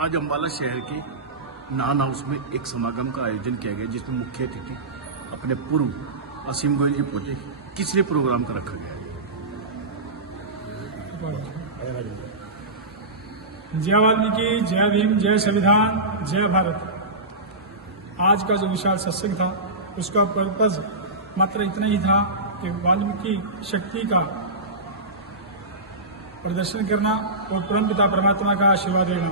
आज अम्बाला शहर के नान हाउस में एक समागम का आयोजन किया गया, जिसमें मुख्य अतिथि अपने पूर्व असीम गोयल जी पहुंचे। किसने प्रोग्राम का रखा गया? जय वाल्मीकि, जय भीम, जय संविधान, जय भारत। आज का जो विशाल सत्संग था उसका पर्पज मात्र इतना ही था कि वाल्मीकि शक्ति का प्रदर्शन करना और परमपिता परमात्मा का आशीर्वाद लेना,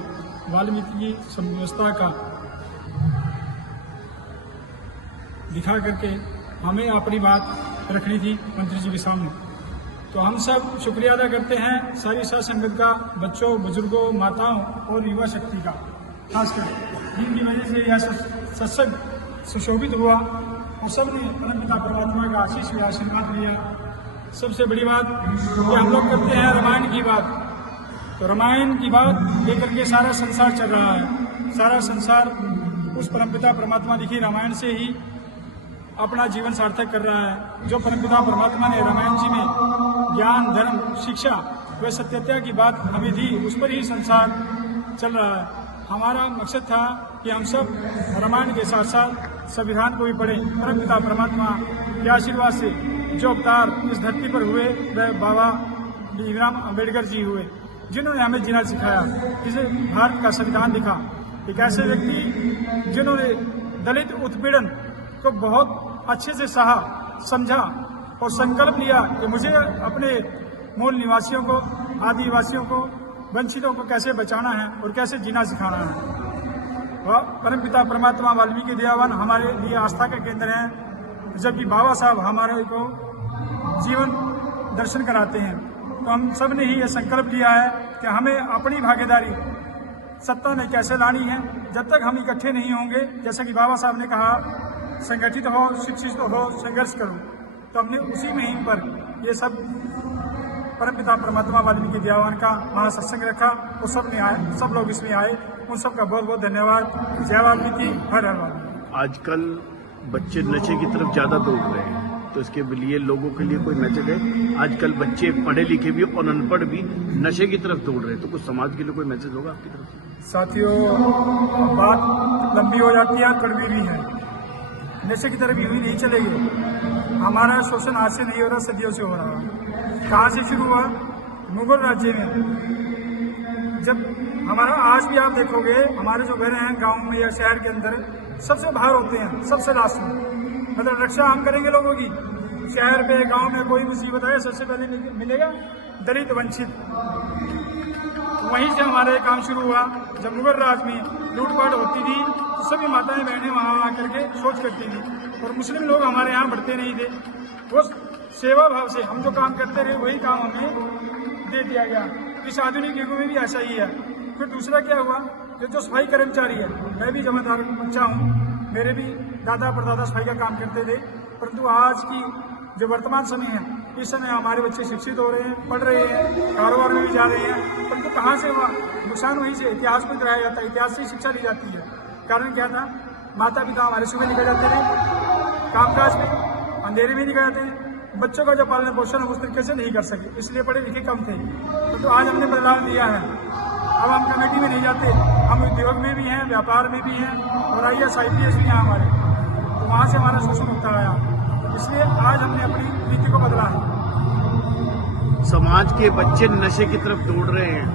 वाल्मीकि व्यवस्था का दिखा करके हमें अपनी बात रखनी थी मंत्री जी के सामने। तो हम सब शुक्रिया अदा करते हैं सारी साध संगत का, बच्चों, बुजुर्गों, माताओं और युवा शक्ति का, खासकर जिनकी वजह से यह सत्संग सुशोभित हुआ और सबने परमपिता परमात्मा का आशीष व आशीर्वाद लिया। सबसे बड़ी बात कि हम लोग करते हैं रामायण की बात, तो रामायण की बात लेकर के सारा संसार चल रहा है। सारा संसार उस परमपिता परमात्मा लिखी रामायण से ही अपना जीवन सार्थक कर रहा है। जो परमपिता परमात्मा ने रामायण जी में ज्ञान, धर्म, शिक्षा व सत्यता की बात हमें दी, उस पर ही संसार चल रहा है। हमारा मकसद था कि हम सब रामायण के साथ साथ संविधान को भी पढ़ें। परमपिता परमात्मा के आशीर्वाद से जो अवतार इस धरती पर हुए वह बाबा भीमराव अम्बेडकर जी हुए, जिन्होंने हमें जीना सिखाया, जिसे भारत का संविधान दिखा। एक ऐसे व्यक्ति जिन्होंने दलित उत्पीड़न को बहुत अच्छे से सहा, समझा और संकल्प लिया कि मुझे अपने मूल निवासियों को, आदिवासियों को, वंचितों को कैसे बचाना है और कैसे जीना सिखाना है। वह परमपिता परमात्मा वाल्मीकि दयावान हमारे लिए आस्था का केंद्र है, जबकि बाबा साहब हमारे को जीवन दर्शन कराते हैं। तो हम सब ने ही यह संकल्प लिया है कि हमें अपनी भागीदारी सत्ता में कैसे लानी है। जब तक हम इकट्ठे नहीं होंगे, जैसा कि बाबा साहब ने कहा, संगठित हो, शिक्षित हो, संघर्ष करो, तो हमने उसी मुहिम पर ये सब परमपिता परमात्मा वाल्मीकि दयावान का महासत्संग रखा और सब लोग इसमें आए। उन सबका बहुत बहुत धन्यवाद। जय वाल्मीकि, हर हर वाल्मीकि। आजकल बच्चे नशे की तरफ ज्यादा दौड़ रहे हैं, तो इसके लिए लोगों के लिए कोई मैसेज है? आजकल बच्चे पढ़े लिखे भी और अनपढ़ भी नशे की तरफ दौड़ रहे हैं, तो कुछ समाज के लिए कोई मैसेज होगा आपकी तरफ से? साथियों, बात लंबी हो जाती है, कड़वी भी है। नशे की तरफ यूं ही नहीं चलेगी। हमारा शोषण आज से नहीं हो रहा, सदियों से हो रहा है। कहाँ से शुरू हुआ? मुगल राज्य में। जब हमारा आज भी आप देखोगे, हमारे जो घर हैं गांव में या शहर के अंदर, सबसे बाहर होते हैं, सबसे लास्ट में। मतलब रक्षा हम करेंगे लोगों की। शहर पे, गांव में कोई मुसीबत आए, सबसे पहले मिलेगा दलित, वंचित। वहीं से हमारा काम शुरू हुआ। जब मुगल राज में लूटपाट होती थी, तो सभी माताएं बहनें वहां आकर के शोच करती थी और मुस्लिम लोग हमारे यहाँ बढ़ते नहीं थे। वो सेवा भाव से हम जो काम करते रहे, वही काम हमें दे दिया गया। इस आधुनिक युग में भी ऐसा ही है। फिर दूसरा क्या हुआ कि जो सफाई कर्मचारी है, मैं भी जमादार बच्चा हूँ, मेरे भी दादा परदादा सफाई का काम करते थे। परंतु आज की जो वर्तमान समय है, इस समय हमारे बच्चे शिक्षित हो रहे हैं, पढ़ रहे हैं, कारोबार में भी जा रहे हैं। परंतु कहाँ से हुआ नुकसान? वहीं से इतिहास को कराया जाता है, इतिहास से शिक्षा ली जाती है। कारण क्या था? माता पिता हमारे सुबह निकल जाते थे कामकाज में, अंधेरे में निकल जाते हैं। बच्चों का जो पालन पोषण उस तरीके से नहीं कर सके, इसलिए पढ़े लिखे कम थे। तो आज हमने बदलाव दिया है। अब हम कमेटी में नहीं जाते, हम उद्योग में भी हैं, व्यापार में भी हैं और IAS IPS भी हैं हमारे। तो वहाँ से हमारा शोषण होता आया, इसलिए आज हमने अपनी नीति को बदला है। समाज के बच्चे नशे की तरफ दौड़ रहे हैं,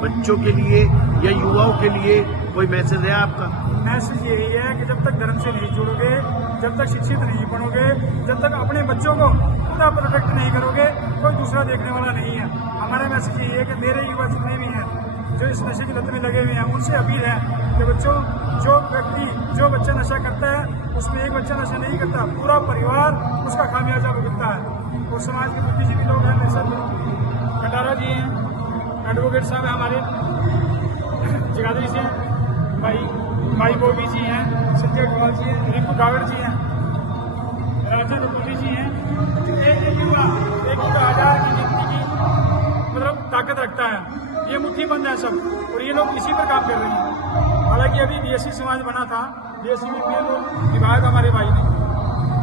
बच्चों के लिए या युवाओं के लिए कोई मैसेज है आपका? मैसेज यही है कि जब तक धर्म से नहीं जुड़ोगे, जब तक शिक्षित नहीं बनोगे, जब तक अपने बच्चों को पूरा प्रोटेक्ट नहीं करोगे, कोई दूसरा देखने वाला नहीं है। हमारा मैसेज यही है कि मेरे युवा जितने भी हैं जो इस नशे की लत में लगे हुए हैं, उनसे अपील है कि बच्चों, जो बच्चा नशा करता है, उसमें एक बच्चा नशा नहीं करता, पूरा परिवार उसका खामियाजा भुगतता है। और समाज के बुद्धिजीवी लोग हैं, मेरे साथ कटारा जी हैं, एडवोकेट साहब हैं हमारे, बिरादरी से भाई बोगी जी हैं, संजय अग्रवाल जी हैं, रिंकू गागर जी हैं, राजा रतूरी जी हैं। एक युवा हजार की गिनती की मतलब ताकत रखता है। ये मुट्ठीबंद है सब और ये लोग इसी पर काम कर रहे हैं। हालांकि अभी बीएससी समाज बना था, बीएससी में भी लोग विभाग हमारे भाई ने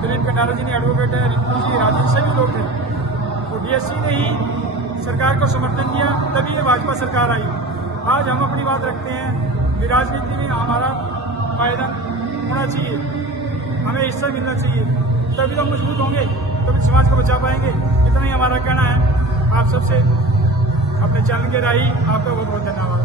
दिलीप भंडारा जी ने एडवोकेट है, रिंकू जी, राजेश सभी लोग थे। तो बीएससी ने ही सरकार को समर्थन दिया, तभी ये भाजपा सरकार आई। आज हम अपनी बात रखते हैं कि राजनीति में हमारा फायदा होना चाहिए, हमें हिस्सा मिलना चाहिए, तभी तो हम मजबूत होंगे, तभी समाज को बचा पाएंगे। इतना ही हमारा कहना है। आप सबसे अपने चैनल के राही आपका बहुत बहुत धन्यवाद।